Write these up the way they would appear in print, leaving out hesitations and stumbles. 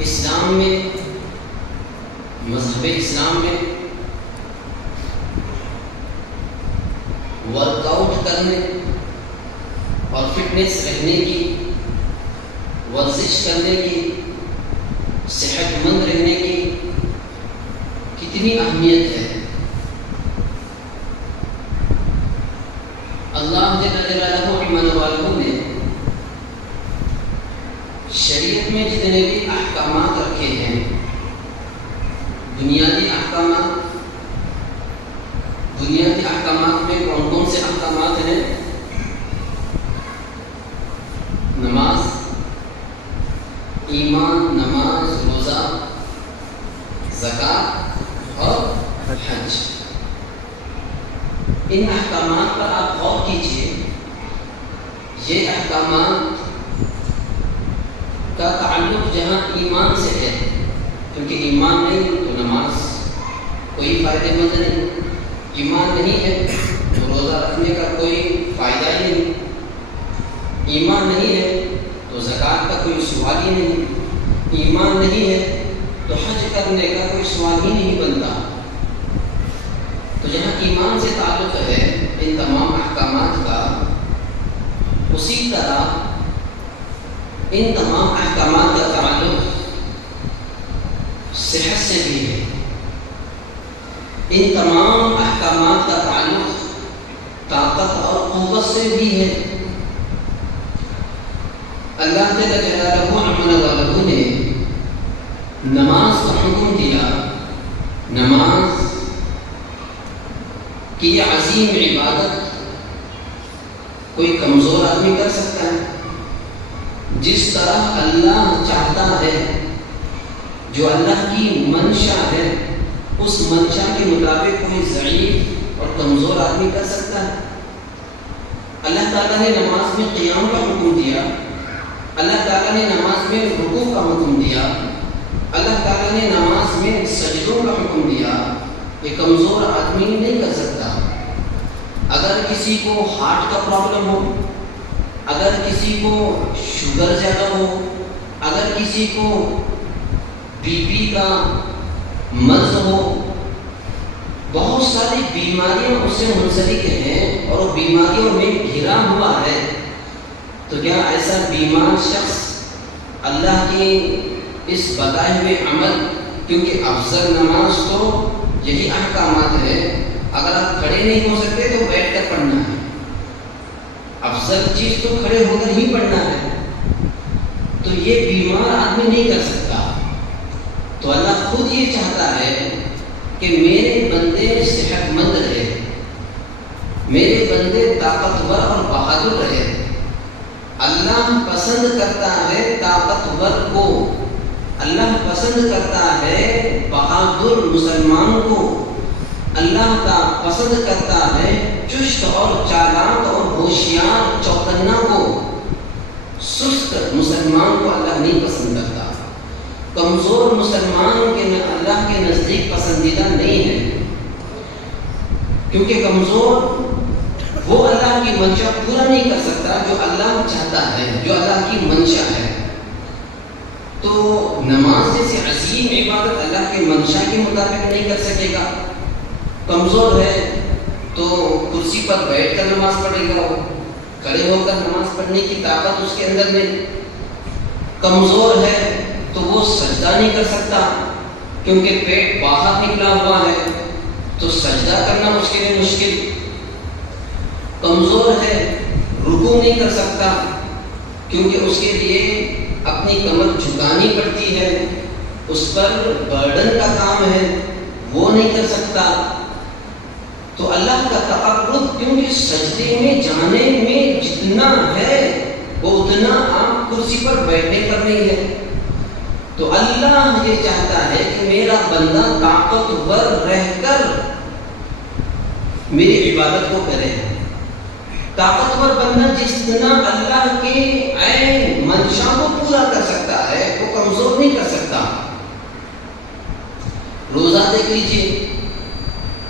اسلام میں، مذہب اسلام میں ورک آؤٹ کرنے اور فٹنس رہنے کی، ورزش کرنے کی، صحت مند رہنے کی کتنی اہمیت ہے۔ اللہ جل جلالہ ایمان والوں نے شریعت میں جتنے بھی احکامات رکھے ہیں، بنیادی احکامات میں کون کون سے احکامات ہیں؟ نماز، ایمان، نماز، روزہ، زکوٰۃ اور حج۔ ان احکامات پر آپ غور کیجیے، یہ احکامات کا تعلق جہاں ایمان سے ہے، کیونکہ ایمان نہیں تو نماز کوئی فائدہ مند نہیں، ایمان نہیں ہے تو روزہ رکھنے کا کوئی فائدہ ہی نہیں، ایمان نہیں ہے تو زکوٰۃ کا کوئی سوال ہی نہیں، ایمان نہیں ہے تو حج کرنے کا کوئی سوال ہی نہیں بنتا۔ تو جہاں ایمان سے تعلق ہے ان تمام احکامات کا، اسی طرح ان تمام احکامات کا تعلق صحت سے بھی ہے، ان تمام احکامات کا تعلق طاقت اور قوت سے بھی ہے۔ اللہ جل جلالہ عمل نے نماز کا حکم دیا، نماز کی یہ عظیم عبادت کوئی کمزور آدمی کر سکتا ہے؟ جس طرح اللہ چاہتا ہے، جو اللہ کی منشا ہے، اس منشا کے مطابق کوئی ضعیف اور کمزور آدمی کر سکتا ہے؟ اللہ تعالیٰ نے نماز میں قیام کا حکم دیا، اللہ تعالیٰ نے نماز میں رکوع کا حکم دیا، اللہ تعالیٰ نے نماز میں سجدوں کا حکم دیا۔ یہ کمزور آدمی نہیں کر سکتا۔ اگر کسی کو ہارٹ کا پرابلم ہو، اگر کسی کو شوگر زیادہ ہو، اگر کسی کو بی پی کا مرض ہو، بہت ساری بیماریاں اس سے منسلک ہیں اور وہ بیماریوں میں گھرا ہوا ہے، تو کیا ایسا بیمار شخص اللہ کی اس بتائے ہوئے عمل، کیونکہ افضل نماز تو یہی احکامات ہے، اگر آپ کھڑے نہیں ہو سکتے تو بیٹھ کر پڑھنا ہے، افضل چیز تو کھڑے ہو کر ہی پڑھنا ہے، تو یہ بیمار آدمی نہیں کر سکتا۔ تو اللہ خود یہ چاہتا ہے کہ میرے بندے صحت مند رہے، میرے بندے طاقتور اور بہادر رہے۔ اللہ پسند کرتا ہے طاقتور کو، اللہ پسند کرتا ہے بہادر مسلمان کو، اللہ کا پسند کرتا ہے چست اور چالاک اور ہوشیار چوکنا کو۔ سست مسلمان کو اللہ نہیں پسند کرتا، کمزور مسلمان کے اللہ کے نزدیک پسندیدہ نہیں ہے، کیونکہ کمزور وہ اللہ کی منشا پورا نہیں کر سکتا جو اللہ چاہتا ہے، جو اللہ کی منشا ہے۔ تو نماز جیسی عظیم عبادت اللہ کے منشا کے مطابق نہیں کر سکے گا۔ کمزور ہے تو کرسی پر بیٹھ کر نماز پڑھے گا، کھڑے ہو کر نماز پڑھنے کی طاقت اس کے اندر نہیں۔ کمزور ہے تو وہ سجدہ نہیں کر سکتا، کیونکہ پیٹ باہر نکلا ہوا ہے، تو سجدہ کرنا اس کے لیے مشکل۔ کمزور ہے، رکوع نہیں کر سکتا، کیونکہ اس کے لیے اپنی کمر جھکانی پڑتی ہے، اس پر برڈن کا کام ہے، وہ نہیں کر سکتا۔ تو اللہ کا تقرب، کیونکہ سجدے میں جانے میں جتنا ہے وہ اتنا آپ کرسی پر بیٹھنے پر نہیں ہے۔ تو اللہ یہ چاہتا ہے کہ میرا بندہ طاقتور رہ کر میری عبادت کو کرے۔ طاقتور بندہ جس طرح اللہ کے عین منشا کو پورا کر سکتا ہے، وہ کمزور نہیں کر سکتا۔ روزہ دیکھ لیجیے،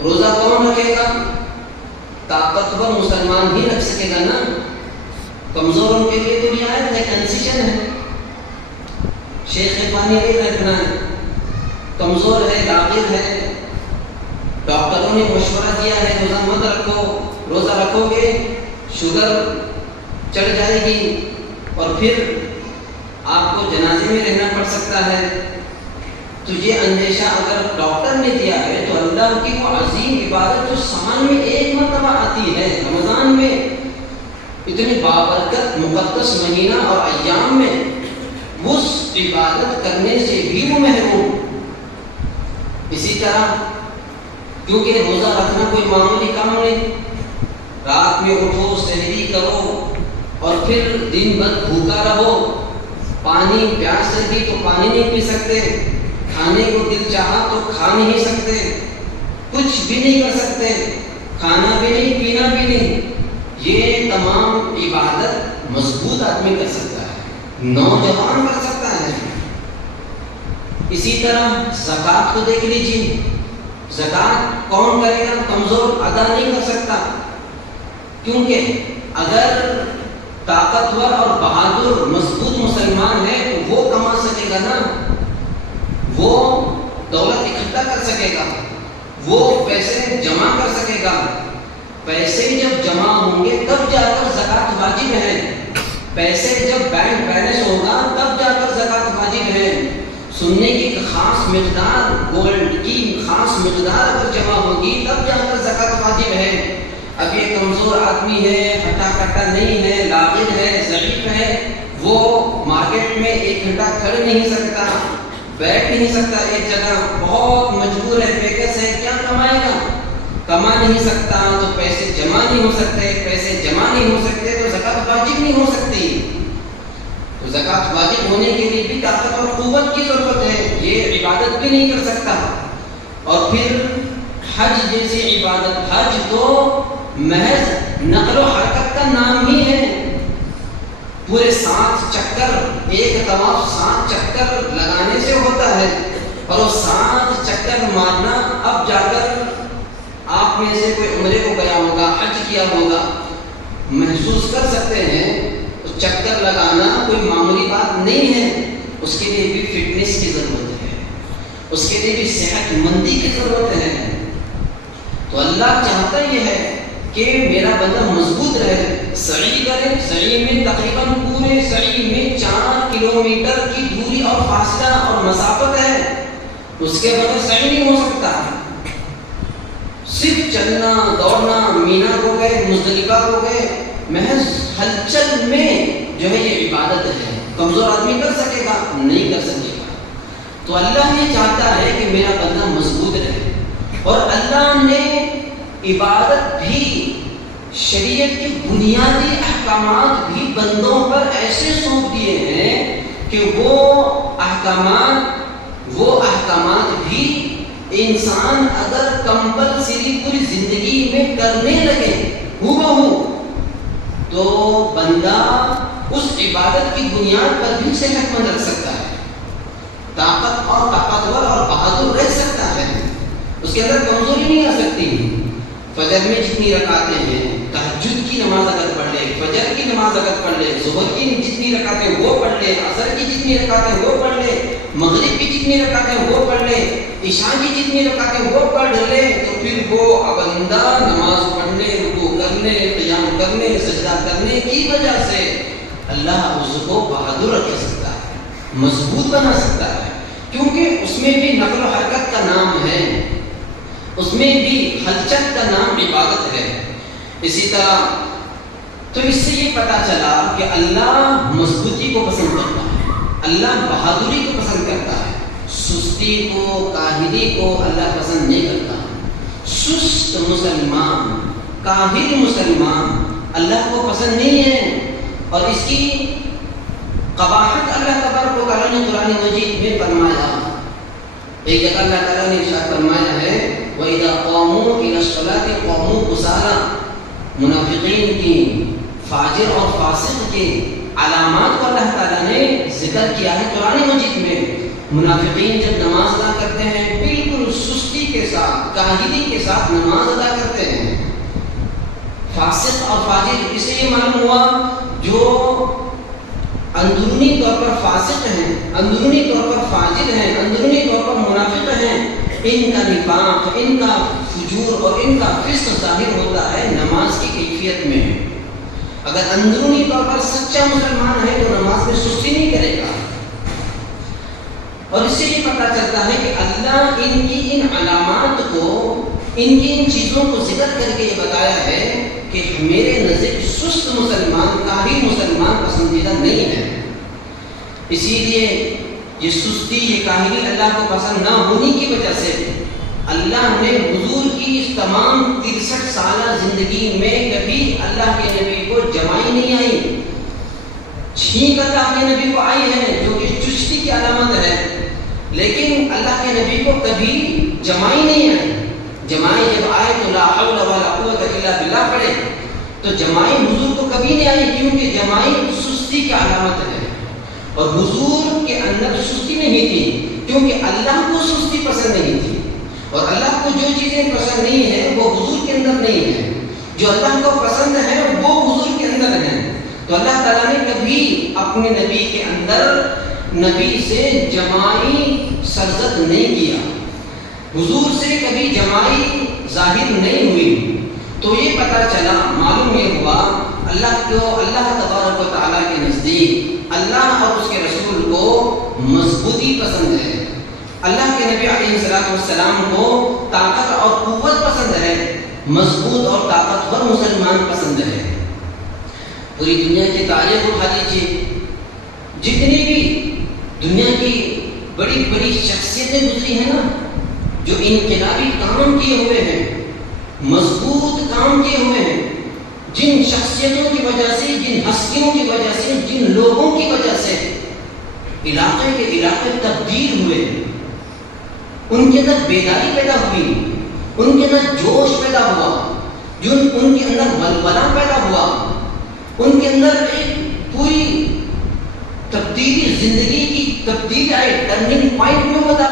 روزہ کون رکھے گا؟ طاقتور مسلمان ہی رکھ سکے گا نا، کمزوروں کے لیے تو رعایت ہے، کنسیشن ہے۔ شیخ پانی نہیں رکھنا ہے، کمزور ہے، لاغر ہے، ڈاکٹروں نے مشورہ دیا ہے روزہ مت رکھو، روزہ رکھو گے شوگر چڑھ جائے گی اور پھر آپ کو جنازے میں رہنا پڑ سکتا ہے. تو یہ اندیشہ اگر ڈاکٹر نے دیا ہے تو اللہ کی وہ عظیم عبادت جو سال میں ایک مرتبہ آتی ہے رمضان میں، اتنی بابرکت مقدس مہینہ اور ایام میں، اس عبادت کرنے سے بھی وہ محروم. اسی طرح کیونکہ روزہ رکھنا کوئی معمولی کام نہیں، رات میں اٹھو، سحری کرو اور پھر دن بھر بھوکا رہو، پانی پیاس لگی تو پانی نہیں پی سکتے، کھانے کو دل چاہا تو کھا نہیں سکتے، کچھ بھی نہیں کر سکتے، کھانا بھی نہیں، پینا بھی نہیں. یہ تمام عبادت مضبوط آدمی کر سکتا ہے، نوجوان کر سکتا ہے. اسی طرح زکوٰۃ کو دیکھ لیجیے، زکوٰۃ کون کرے گا؟ کمزور ادا نہیں کر سکتا، کیونکہ اگر طاقتور اور بہادر مضبوط مسلمان ہے تو وہ کما سکے گا نا، وہ دولت اکٹھا کر سکے گا، وہ پیسے جمع کر سکے گا. پیسے جب جمع ہوں گے تب جا کر زکوٰۃ واجب ہے، پیسے جب بینک بیلنس ہوگا تب جا کر زکوٰۃ واجب ہے. سننے کی خاص مقدار، گولڈ کی خاص مقدار اگر جمع ہوگی تب جا کر زکوٰۃ واجب ہے. اب یہ کمزور آدمی ہے، ہٹا کٹا نہیں ہے، لاغر ہے، ضعیف ہے، وہ مارکیٹ میں 1 گھنٹہ کھڑ نہیں سکتا، بیٹھ نہیں سکتا ایک جگہ، بہت مجبور ہے، بیکس ہے، کیا کمائے گا؟ کما نہیں سکتا تو پیسے جمع نہیں ہو سکتے، پیسے جمع نہیں ہو سکتے تو زکوٰۃ واجب نہیں ہو سکتی. تو زکوٰۃ واجب ہونے کے لیے بھی طاقت اور قوت کی ضرورت ہے، یہ عبادت بھی نہیں کر سکتا. اور پھر حج جیسی عبادت، حج تو محض نقل و حرکت کا نام ہی ہے، پورے 7 چکر، ایک طواف 7 چکر لگانے سے ہوتا ہے، اور وہ 7 چکر مارنا، اب جا کر آپ میں سے کوئی عمرے کو گیا ہوگا، حج کیا ہوگا، محسوس کر سکتے ہیں تو چکر لگانا کوئی معمولی بات نہیں ہے. اس کے لیے بھی فٹنس کی ضرورت ہے، اس کے لیے بھی صحت مندی کی ضرورت ہے. تو اللہ چاہتا یہ ہے کہ میرا بندہ مضبوط رہے، سعی کرے. سعی میں تقریباً پورے سعی میں 4 کلومیٹر کی دوری اور فاصلہ اور مسافت ہے، اس کے بغیر سعی نہیں ہو سکتا. صرف چلنا دوڑنا، مینا کو گئے، مزدلفہ کو گئے، محض ہلچل میں جو ہے یہ عبادت ہے. کمزور آدمی کر سکے گا؟ نہیں کر سکے گا. تو اللہ یہ چاہتا ہے کہ میرا بندہ مضبوط رہے، اور اللہ نے عبادت بھی، شریعت کے بنیادی احکامات بھی بندوں پر ایسے سونپ دیے ہیں کہ وہ احکامات بھی انسان اگر کمپلسری پوری زندگی میں کرنے لگے ہو تو بندہ اس عبادت کی بنیاد پر بھی صحت مند رہ سکتا ہے، طاقتور اور بہادر رہ سکتا ہے، اس کے اندر کمزوری نہیں آ سکتی. فجر میں جتنی رکعتیں ہیں، تہجد کی نماز اگر پڑھ لے، فجر کی نماز اگر پڑھ لے، ظہر کی جتنی رکعتیں وہ پڑھ لے، عصر کی جتنی رکعتیں وہ پڑھ لے، مغرب کی جتنی رکعتیں وہ پڑھ لے، عشاء کی جتنی رکعتیں وہ پڑھ لے، تو پھر وہ بندہ نماز پڑھنے، رکوع کرنے، قیام کرنے، سجدہ کرنے کی وجہ سے اللہ اس کو بہادر رکھ سکتا ہے، مضبوط بنا سکتا ہے، کیونکہ اس میں بھی نقل و حرکت کا نام ہے، اس میں بھی ہلچل کا نام عبادت ہے. اسی طرح تو اس سے یہ پتا چلا کہ اللہ مضبوطی کو پسند کرتا ہے، اللہ بہادری کو پسند کرتا ہے، سستی کو، کاہلی کو اللہ پسند نہیں کرتا. سست مسلمان، کاہل مسلمان اللہ کو پسند نہیں ہے. اور اس کی قباحت اللہ تبارک و تعالیٰ نے قرآن مجید میں فرمایا. ایک جگہ اللہ تعالیٰ نے ارشاد فرمایا ہے وَإِذَا قَامُوا إِلَى الصَّلَاةِ قَامُوا كُسَالَىٰ. منافقین کی، فاجر اور فاسق کے علامات کو اللہ تعالیٰ نے ذکر کیا ہے قرآن مجید میں. منافقین جب نماز ادا کرتے ہیں بالکل سستی کے ساتھ، کاہلی کے ساتھ نماز ادا کرتے ہیں. فاسق اور فاجر، اس سے یہ معلوم ہوا جو اندرونی طور پر فاسق ہیں، اندرونی طور پر فاجر ہیں، اندرونی طور پر منافق ہیں، ان کا نفاق، ان کا فجور اور ان کا فسق ظاہر ہوتا ہے نماز کی کیفیت میں۔ اگر اندرونی طور پر سچا مسلمان ہے تو نماز میں سستی نہیں کرے گا، اور اس سے یہ پتہ چلتا ہے کہ اللہ ان کی ان علامات کو، ان کی ان چیزوں کو ذکر کر کے یہ بتایا ہے کہ میرے نزدیک سست مسلمان، کاہل مسلمان پسندیدہ نہیں ہے۔ اسی لیے یہ سستی، یہ کاہلی اللہ کو پسند نہ ہونے کی وجہ سے اللہ نے حضور کی اس تمام 63 سالہ زندگی میں کبھی اللہ کے نبی کو جمائی نہیں آئی۔ چھینک اللہ کے نبی کو آئی ہے جو کہ چستی کی علامت ہے، لیکن اللہ کے نبی کو کبھی جمائی نہیں آئی۔ جمائی جب آئے تو لا حول ولا قوت الا باللہ پڑھے، تو جمائی حضور کو کبھی نہیں آئی، کیونکہ جمائی سستی کی علامت ہے، اور حضور کے اندر سستی نہیں تھی، کیونکہ اللہ کو سستی پسند نہیں تھی، اور اللہ کو جو چیزیں پسند نہیں ہیں وہ حضور کے اندر نہیں ہے، جو اللہ کو پسند ہے وہ حضور کے اندر ہے۔ تو اللہ تعالیٰ نے کبھی اپنے نبی کے اندر نبی سے جمائی سرزد نہیں کیا، حضور سے کبھی جمائی ظاہر نہیں ہوئی۔ تو یہ پتہ چلا، معلوم یہ ہوا اللہ کو، اللہ تبارک و تعالیٰ کے نزدیک اللہ اور اس کے رسول کو مضبوطی پسند ہے، اللہ کے نبی علیہ السلام کو طاقت اور قوت پسند ہے، مضبوط اور طاقتور مسلمان پسند ہے۔ پوری دنیا کی تاریخ اٹھا لیجیے، جتنی بھی دنیا کی بڑی بڑی شخصیتیں گزری ہیں نا، جو انقلابی کام کیے ہوئے ہیں، مضبوط کام کیے ہوئے ہیں، جن شخصیتوں کی وجہ سے، جن ہستیوں کی وجہ سے، جن لوگوں کی وجہ سے علاقے کے علاقے تبدیل ہوئے، ان کے اندر بیداری پیدا ہوئی، ان کے اندر جوش پیدا ہوا، ان کے اندر ولولہ پیدا ہوا، ان کے اندر ایک پوری تبدیلی، زندگی کی تبدیلی آئی، ٹرننگ پوائنٹ میں ہوتا